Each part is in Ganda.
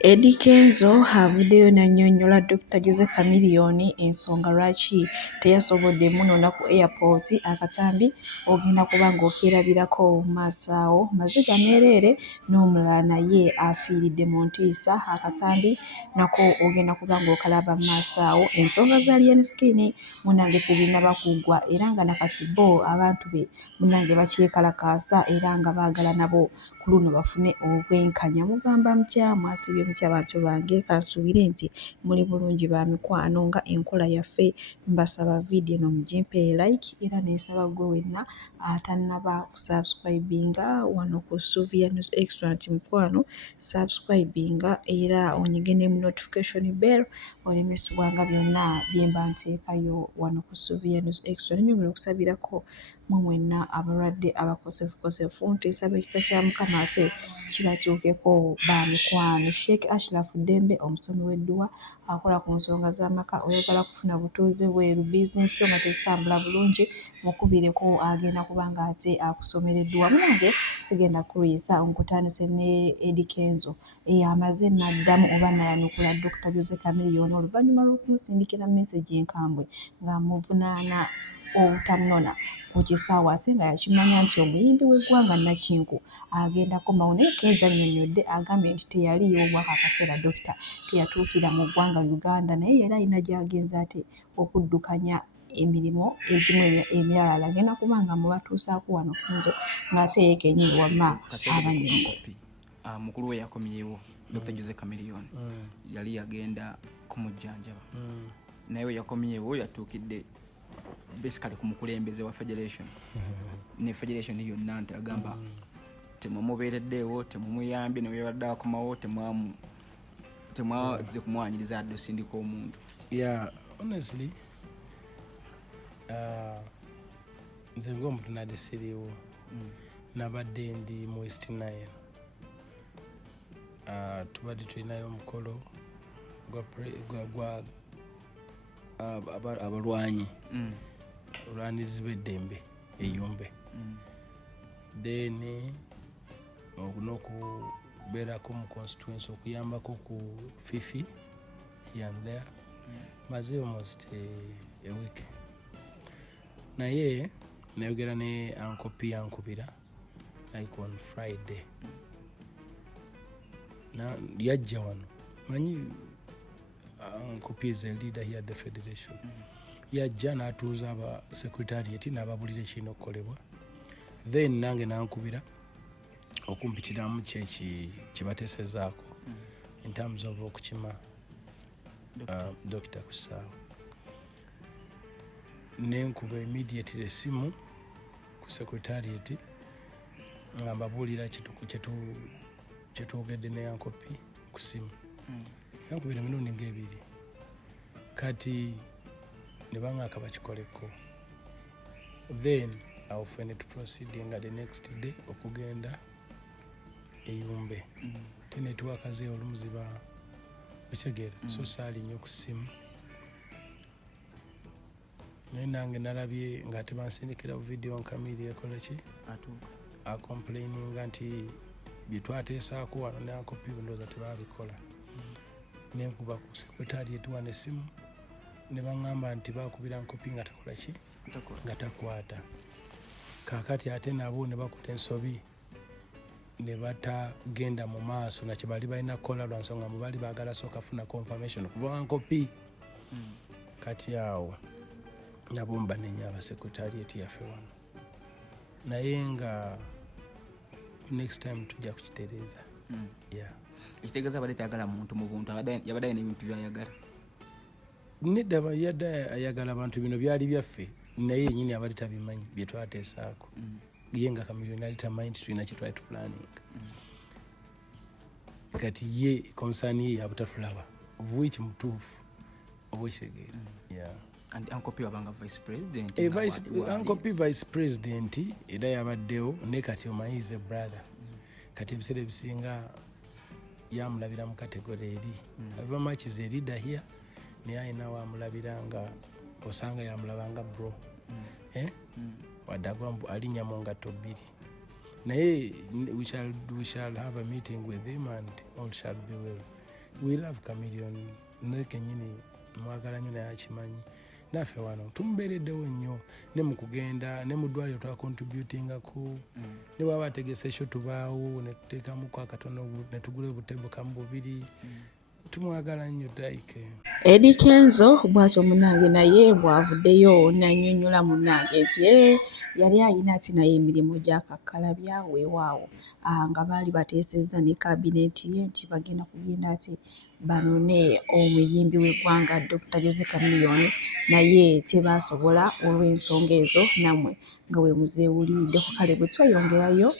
Eddie Kenzo avuddeyo n'annyonnyola Dr. Jose Chameleone ensonga lwaki teyasobodde munoona ku airport akatambi ogenda kuba ng'okeerabirako mu maaso awo maziga meereere n'omulala naye afiiridde mu ntiisa akatambi nako ogenda kuba ng'okalaba mu maaso awo ensonga za Lion Skin munnange tebinnaba kuggwa era nga nakati bo abantu be munnange bakyekalakaasa era nga baagala nabo ku luno bafune obwenkanya mugamba mutya mwasibye mutya abantu bange kansuubire nti muli bulungi ba mikwano nga enkola yaffe mbasaba vidiyo eno mugimpe like era neesaba gwe wenna atannaba kusubscribinga wano ku Sylvia News Extra nti mukwano subscribinga era onyige ne notification bell olemesibwanga byonna bye mba nteekayo wano ku Sylvia News Extra. Nenyongera okusabirako mwe mwenna abalwadde abakosefukosefu nteesaba ekisa kya Mukama ate kibatuukeko ba mikwano. Sheikh Ashraf Dembe omusomi w'edduwa akola ku nsonga z'amaka oyagala kufuna butuuze bweru bizinesi yo nga tezitambula bulungi mukubireko agenda kuba nga ate akusomera edduwa. Munange sigenda kuyisa nkutandise ne Eddie Kenzo amaze n'addamu oba n'ayanukula Dr. Jose Chameleone oluvannyuma lw'okumusindikira message enkambwe ng'amuvunaana obutamunona ku kisaawe ate nga yakimanya nti omuyimbi w'eggwanga Nakinku agenda komawo naye Kenzo annyonnyodde agambye nti teyaliyo obwaka akaseera Dokita teyatuukira mu ggwanga Uganda naye era alina gy'agenza ate okuddukanya emirimu egimu emirala agenda kubanga mubatuusaako wano Kenzo ng'ate ye kennyini wamma abanyongo. Mukulu we yakomyewo Dr. Jose Chameleone yali yagenda kumujjanjaba naye we yakomyewo yatuukidde basically ku mukulembeze wa federation ne federation yonna nti agamba temumubeereddeewo temumuyambye ne webadde akomawo temwaze kumwanyiriza adde osindika omuntu. Yeah, honestly nze ng'omuntu nadde siriiwo nabadde ndi mu West Nile. Tubadde tulinayo omukolo gwa abalwanyi olwanizi b'eddembe eyumbe then n'okubeerako mu constituency okuyambako ku fifi here and there maze almost a week naye nayogera ne Uncle P yankubira like on Friday yajja wano manyi Uncle P is a leader here at the federation yajja n'atuuza aba secretariat n'ababulira ekirina okukolebwa then nange nankubira okumpitiramu kibateesezaako in terms of okukima Dokita ku ssaawa nenkuba immediately essimu ku secretariat nga mbabuulira kyetwogedde ne Uncle P ku ssimu yankubira emirundi ng'ebiri kati ne baŋŋaaka bakikoleko then awufene to proceed nga the next day okugenda eyumbe te netiwaaka ze olumu ziba okitegeera so saali nnyo ku ssimu naye nange nalabye nga tebansindikira bu vidiyo nkamiri ekola ki acomplaininga nti bye twateesaako wano ne Uncle P ndowooza tebaabikola nenkuba ku secretariat wano essimu ne baŋŋamba nti baakubira Uncle P nga takola ki nga takwata kaakati ate nabo ne bakola ensobi ne batagenda mu maaso nakyo bali balina kukola lwa nsonga mwe bali baagala sooka funa confirmation okuva Uncle P kati awo nabo mbanenya abasekretariat yaffe wano naye nga next time tujja kukitereeza. Ekitegeeza abadde tayagala muntu mu buntu yabadde alina ebintu byayagala nedda yadde ayagala abantu bino byali byaffe naye yennyini abadde tabimanyi bye twateesaako ye nga Chameleone ali tamanyi nti tulina kye twali tupulaninga kati ye concern ye yabutatulaba vuiki mutuufu oba ekitegeera. And Uncle P wabanga vice president Uncle P vice president era yabaddewo ne kati omanyize brother kati ebiseera ebisinga yamulabira mu kategori eri ava matches erida here naye ayina wamulabira nga osanga yamulabanga bro wadde agwa alinnya mu ngatto bbiri naye we shall have a meeting with him and all shall be well. we love Chameleon ne kenyini mwagala nnyo naye akimanyi naffe wano tumubeereddewo nnyo ne mu kugenda ne mu ddwaliro twa contributingako ne bwaba ategese esho tubaawo ne tuteekamuko akatono ne tugula obutebo kamu bubiri tumwagala nnyo Daike. Eddie Kenzo bw'atyo munnange naye bw'avuddeyo n'annyonnyola munnange nti yali alina ati naye emirimu gy'akakkalabya weewaawo nga baali bateesezza ne kabineeti ye nti bagenda kugenda ati banone omuyimbi w'eggwanga Dr. Jose Chameleone naye tebaasobola olw'ensonga ezo nammwe nga bwe muzeewuliddeko kale bwe tweyongerayo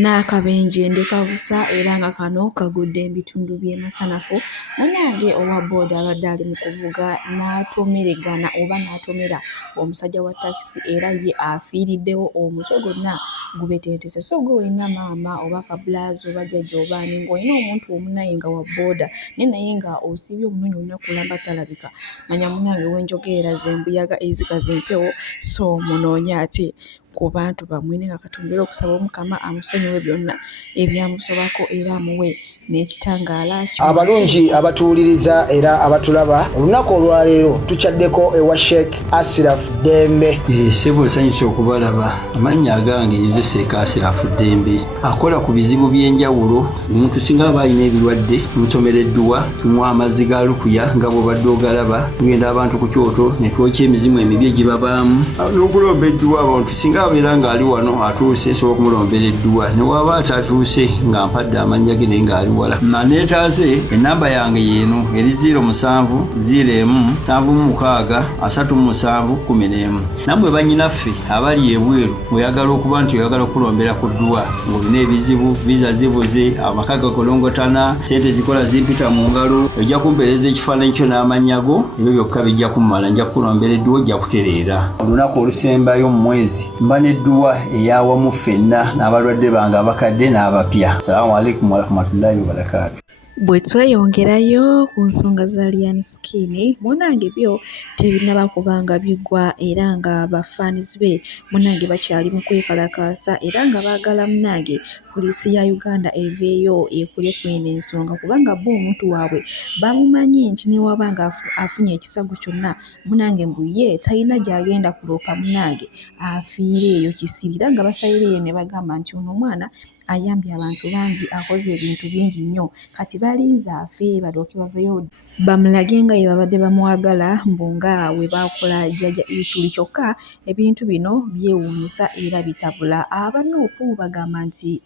n'akabenje ndekabusa era nga kano kagudde ebitundu by'e Masanafu munnange owa booda abadde ali mu kuvuga n'atomeregana oba n'atomera omusajja wa takisi era ye afiiriddewo omutwe gwonna gubetentese so gwe wenna maama oba kabulazi oba jjajja obaani ng'olina omuntu omunaye nga wa booda naye nga osibye omunonyi olunaku lamba talabika manya munnange wenjogerera ze mbuyaga ezikaze empewo so munoonye ate ku bantu bammwe nga katondera okusaba Omukama amusonyiwe byonna ebyamusobako era amuwe n'ekitangaala abalungi abatuwuliriza era abatulaba olunaku olwaleero tukyaddeko ewa Sheikh Ashraf Dembe. Sebo nsanyusa okubalaba amannya agange Yozeseeka Ashraf Dembe akola ku bizibu by'enjawulo omuntu singa aba alina ebirwadde musomereddwa tumuwa amazzi ga lukuya nga bw'obadde ogalaba tugenda abantu ku kyoto ne twokya emizimu emibi egibabaamu n'okulombeddwa abantu singa abeera ng'ali wano atuuse nsobola okumulombereddwa ne waba atatuuse nga mpadde amannya ge naye ng'ali wala neetaase ennamba yange yeeno eri 0707763711 nammwe bannyinaffe abali ebweru oyagala okuba nti oyagala okulombera ku ddwa ng'olina ebizibu viza zibuze amaka gakolongotana sente zikola zimpita mu ngalo ojja kumpeereza ekifaananyi kyo n'amannya go ebyo byokka bijja kummala nja kukulombera edduwa ojja kutereera olunaku olusembayo mu mwezi mba n'edduwa eyawamu ffenna n'abalwadde bange abakadde n'abapya. Salaamu alaikum warahmatullahi wabarakatuh. Bwe tweyongerayo ku nsonga za Ryan Skin munnange byo tebinaba kubanga biggwa era nga bafaanizi be munnange bakyali mu kwekalakaasa era nga baagala munnange poliisi ya Uganda eveeyo ekule kweno ensonga kubanga bo omuntu waabwe bamumanyi nti ne waba nga afunye ekisago kyonna munnange mbu ye talina gy'agenda kuloopa munnange afiire eyo kisirira nga basalire ne bagamba nti ono omwana ayambye abantu bangi akoze ebintu bingi nnyo kati balinze afe balyoke baveyo bamulage nga ye babadde bamwagala mbu nga we bakola jjajja Ishuli kyokka ebintu bino byewuunyisa era bitabula abanoopu bagamba nti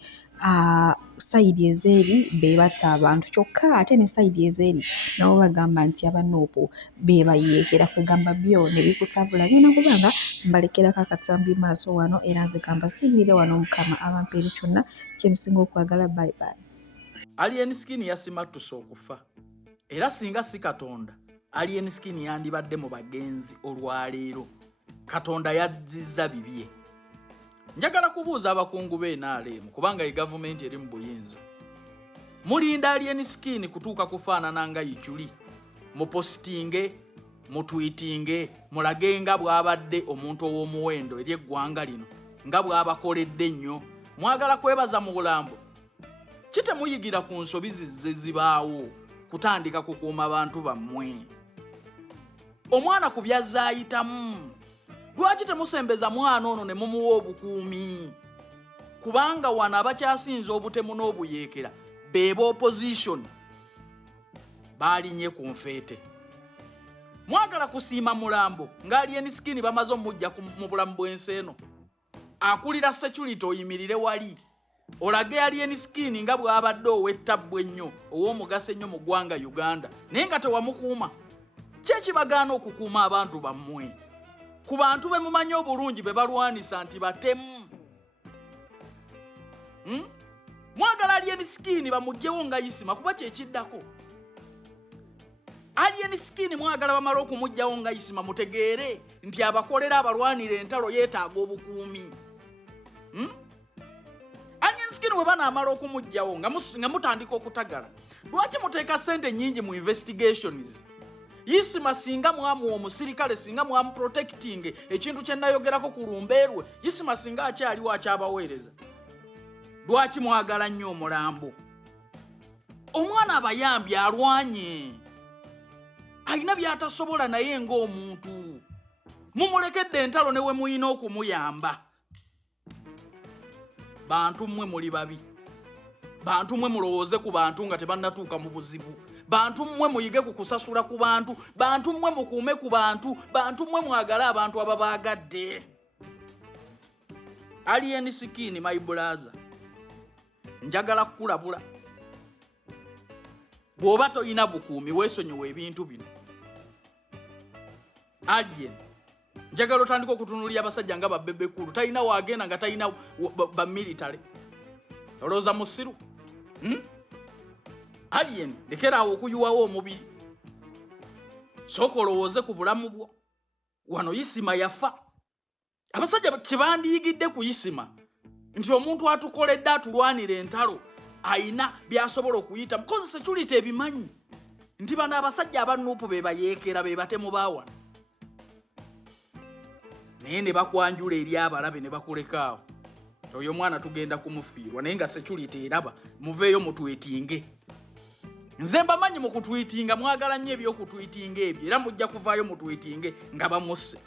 sayidi ezeeri be batta abantu kyokka ate ne sayidi ezeeri nabo bagamba nti abanoopu be bayeekera kwegamba byo ne bikutabula genda kubanga mbalekerako akatambi maaso wano era nze gamba sibiire wano Mukama abampeeri kyonna kyemusinga okwagala bye bye. Ryan Skin yasimattusa okufa era singa si Katonda Ryan Skin yandibadde mu bagenzi olwaleero. Katonda yazzizza bibye. Njagala kubuuza abakungu b'NRM kubanga ye gavumenti eri mu buyinza. Mulinda Ryan Skin kutuuka kufaanana nga Ichuli mupositinge mutwitinge mulage nga bw'abadde omuntu ow'omuwendo eri eggwanga lino nga bw'abakoledde ennyo mwagala kwebaza mu bulambo. Kite muyigira ku nsobi zibaawo kutandika kukuuma abantu bammwe. Omwana ku byazaayitamu lwaki temusembeza mwana ono ne mumuwa obukuumi? Kubanga wano abakyasinza obutemu n'obuyeekera beba opposition baalinye ku nfeete. Mwagala kusiima mulambo nga Ryan Skin bamaze omujja mu bulamu bw'ensi eno. Akulira security oyimirire wali olage Ryan Skin nga bw'abadde ow'ettabbu ennyo ow'omugaso ennyo mu ggwanga Uganda naye nga tewamukuuma. Kyekibagaana okukuuma abantu bammwe ku bantu be mumanyi obulungi be balwanisa nti batemu. Mwagala Ryan Skin bamugyewo nga Isima kuba kyekiddako. Ryan Skin mwagala bamala okumugyawo nga Isima mutegeere nti abakolera abalwanira entalo yeetaaga obukuumi. Ryan Skin bwe banaamala okumugyawo nga mutandika okutagala lwaki muteeka ssente nnyingi mu investigations? Isima singa mwamu omusirikale singa mwamu protecting ekintu kye nayogerako ku lumbeerwe Isima singa akyaliwo akyabaweereza. Lwaki mwagala nnyo omulambo? omwana abayambi alwanye alina byatasobola naye ng'omuntu mumulekedde entalo ne we muyina okumuyamba. Bantu mmwe muli babi, bantu mmwe mulowooze ku bantu nga tebannatuuka mu buzibu, bantu mmwe muyige ku kusasula ku bantu, bantu mmwe mukuume ku bantu, bantu mmwe mwagale abantu ababaagadde. Alien Skin, my brother, njagala kukulabula. Bw'oba toyina bukuumi weesonyiwa ebintu bino. Alien, njagala otandika okutunuulira abasajja nga babbebekulu, talina waagenda nga talina ba military. Olowooza musiru? Alien, lekeraawo okuyuwawo omubiri. Sooka olowooze ku bulamu bwo. Wano Isima yafa. Abasajja kyebandiyigidde ku Isima nti omuntu atukoledde atulwanira entalo ayina byasobola okuyita mukozi security ebimanyi nti bano abasajja abanuupu be bayeekera be batemu baawana. Naye ne bakwanjula eri abalabe ne bakulekaawo. Oyo mwana tugenda kumufiirwa naye nga security eraba muveeyo mutwetinge. Nze mbamanyi mu kutwitinga mwagala nnyo eby'okutwitinga ebyo era mujja kuvaayo mutwetinge nga bamusse.